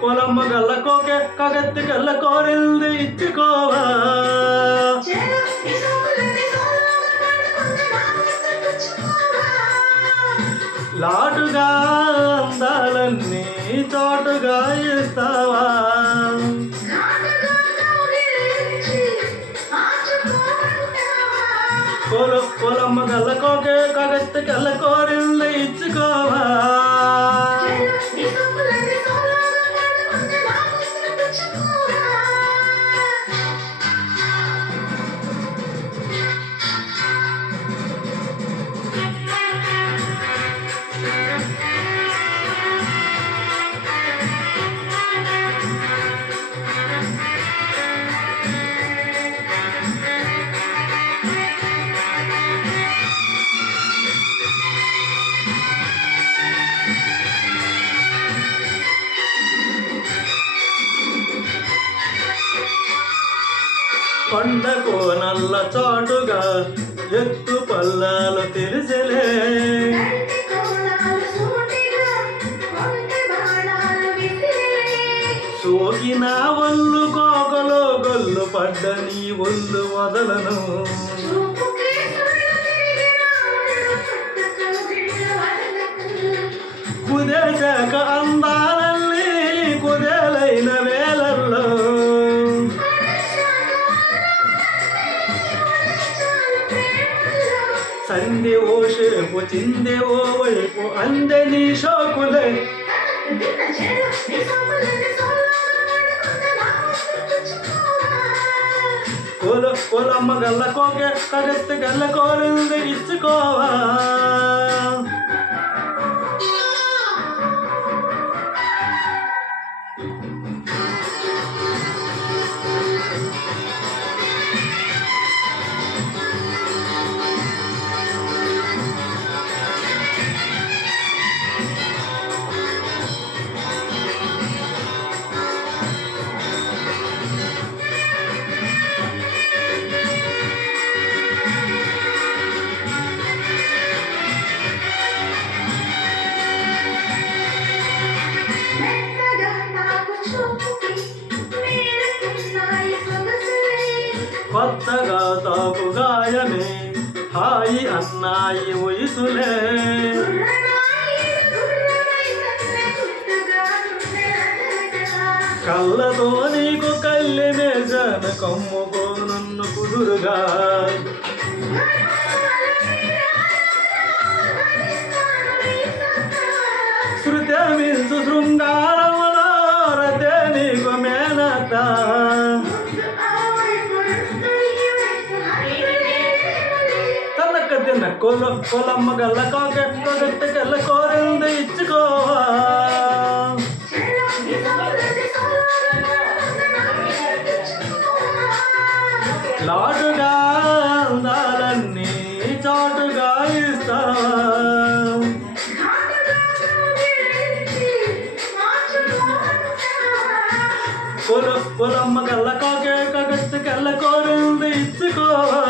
కొలమ్మ గల్ల కోకే కగత్తి గల్ల కోరింది ఇచ్చుకోవా లాటుగా అందాలన్నీ తోటుగా ఇస్తావా కొలమ్మ గల్ల కోకే కగత్తి గల్ల కోరింది ఇచ్చుకోవా కొండకు నల్ల చాటుగా ఎత్తు పల్లాలు తెలిసలే సోకిన ఒళ్ళు కోకలో గొల్లు పడ్డ నీ ఒళ్ళు వదలను కుదేశాక అందాలన్నీ కుదేలైన వేలల్లో సందే ఓ షేపు చిందే ఓ వైపు అందే నీ షోకులే కొలమ్మ గల్ల కోకే కగత్తి గల్ల కోరింది ఇచ్చుకోవా కొత్తగా తాపు గాయమే హాయి అన్నాయి వయసులే కళ్ళతో నీకు కళ్ళి మేజన కమ్ముకో నన్ను కుదురుగా శృతే మించు శృంగారములో రతే నీకు మేనత కొలమ్మ గల్ల కోకే కగత్తి గల్ల కోరింది ఇచ్చుకోవా లాటుగా అందాలన్నీ చాటుగా ఇస్తావా కొలమ్మ గల్ల కోకే కగత్తి గల్ల కోరింది ఇచ్చుకోవా